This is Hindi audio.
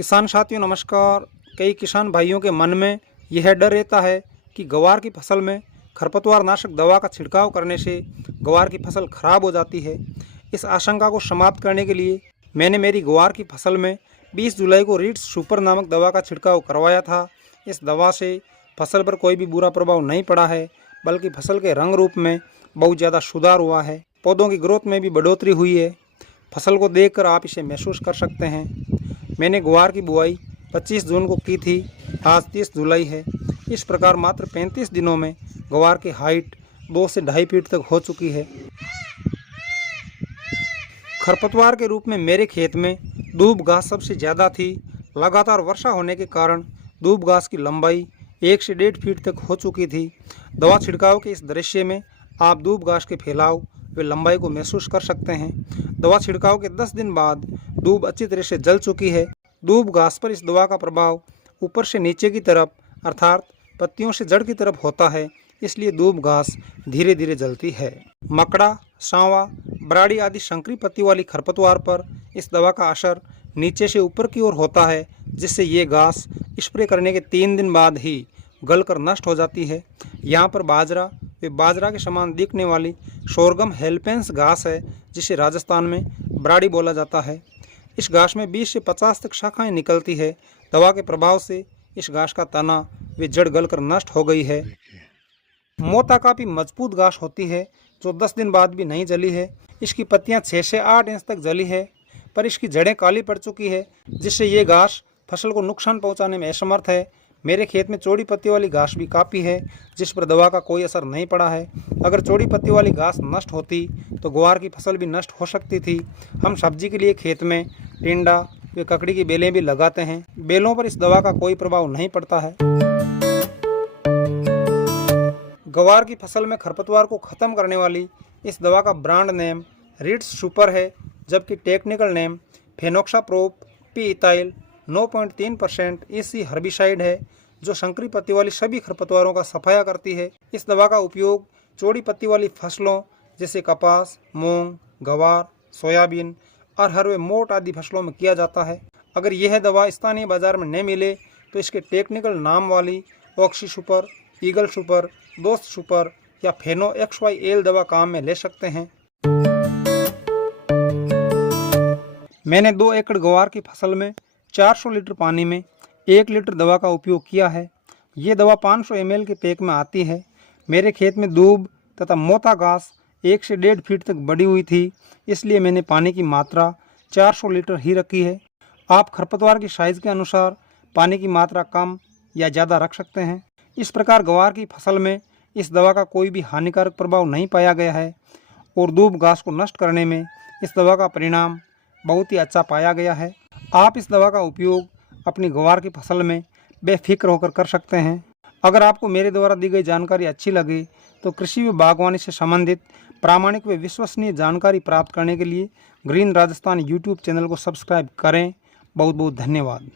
किसान साथियों नमस्कार। कई किसान भाइयों के मन में यह डर रहता है कि ग्वार की फसल में खरपतवार नाशक दवा का छिड़काव करने से ग्वार की फसल खराब हो जाती है। इस आशंका को समाप्त करने के लिए मैंने मेरी ग्वार की फसल में 20 जुलाई को रीड्स सुपर नामक दवा का छिड़काव करवाया था। इस दवा से फसल पर कोई भी बुरा प्रभाव नहीं पड़ा है, बल्कि फसल के रंग रूप में बहुत ज़्यादा सुधार हुआ है। पौधों की ग्रोथ में भी बढ़ोतरी हुई है। फसल को देखकर आप इसे महसूस कर सकते हैं। मैंने ग्वार की बुआई 25 जून को की थी, आज 30 जुलाई है। इस प्रकार मात्र 35 दिनों में ग्वार की हाइट 2 से 2.5 फीट तक हो चुकी है। खरपतवार के रूप में मेरे खेत में दूब घास सबसे ज़्यादा थी। लगातार वर्षा होने के कारण दूब घास की लंबाई 1 से 1.5 फीट तक हो चुकी थी। दवा छिड़काव के इस दृश्य में आप दूब घास के फैलाव व लंबाई को महसूस कर सकते हैं। दवा छिड़काव के 10 दिन बाद दूब अच्छी तरह से जल चुकी है। दूब घास पर इस दवा का प्रभाव ऊपर से नीचे की तरफ अर्थात पत्तियों से जड़ की तरफ होता है, इसलिए दूब घास धीरे धीरे जलती है। मकड़ा, सांवा, बराड़ी आदि संकरी पत्ती वाली खरपतवार पर इस दवा का असर नीचे से ऊपर की ओर होता है, जिससे ये घास स्प्रे करने के 3 दिन बाद ही गलकर नष्ट हो जाती है। यहाँ पर बाजरा व बाजरा के समान दिखने वाली सोरगम हेल्पेंस घास है, जिसे राजस्थान में बराड़ी बोला जाता है। इस घास में 20 से 50 तक शाखाएं निकलती है। दवा के प्रभाव से इस घास का तना व जड़ गलकर नष्ट हो गई है। मोता काफ़ी मजबूत घास होती है, जो 10 दिन बाद भी नहीं जली है। इसकी पत्तियां 6 से 8 इंच तक जली है, पर इसकी जड़ें काली पड़ चुकी है, जिससे ये घास फसल को नुकसान पहुंचाने में असमर्थ है। मेरे खेत में चौड़ी पत्ती वाली घास भी काफ़ी है, जिस पर दवा का कोई असर नहीं पड़ा है। अगर चौड़ी पत्ती वाली घास नष्ट होती तो ग्वार की फसल भी नष्ट हो सकती थी। हम सब्जी के लिए खेत में टिंडा व ककड़ी की बेलें भी लगाते हैं। बेलों पर इस दवा का कोई प्रभाव नहीं पड़ता है। ग्वार की फसल में खरपतवार को ख़त्म करने वाली इस दवा का ब्रांड नेम रीड्स सुपर है, जबकि technical name fenoxaprop P ethyl 9.3% EC herbicide है, जो संकरी पत्ती वाली सभी खरपतवारों का सफाया करती है। इस दवा का उपयोग चौड़ी पत्ती वाली फसलों जैसे कपास, मूंग, ग्वार, सोयाबीन, अरहर व मोट आदि फसलों में किया जाता है। अगर यह दवा स्थानीय बाजार में नहीं मिले तो इसके टेक्निकल नाम वाली ऑक्सी सुपर, ईगल सुपर, दोस्त सुपर या फेनो XYL दवा काम में ले सकते हैं। मैंने 2 एकड़ ग्वार की फसल में 400 लीटर पानी में 1 लीटर दवा का उपयोग किया है। ये दवा 500 ml के पैक में आती है। मेरे खेत में दूब तथा मोता घास 1 से 1.5 फीट तक बढ़ी हुई थी, इसलिए मैंने पानी की मात्रा 400 लीटर ही रखी है। आप खरपतवार की साइज़ के अनुसार पानी की मात्रा कम या ज़्यादा रख सकते हैं। इस प्रकार ग्वार की फसल में इस दवा का कोई भी हानिकारक प्रभाव नहीं पाया गया है और दूब घास को नष्ट करने में इस दवा का परिणाम बहुत ही अच्छा पाया गया है। आप इस दवा का उपयोग अपनी ग्वार की फसल में बेफिक्र होकर कर सकते हैं। अगर आपको मेरे द्वारा दी गई जानकारी अच्छी लगे तो कृषि व बागवानी से संबंधित प्रामाणिक व विश्वसनीय जानकारी प्राप्त करने के लिए ग्रीन राजस्थान YouTube चैनल को सब्सक्राइब करें। बहुत बहुत धन्यवाद।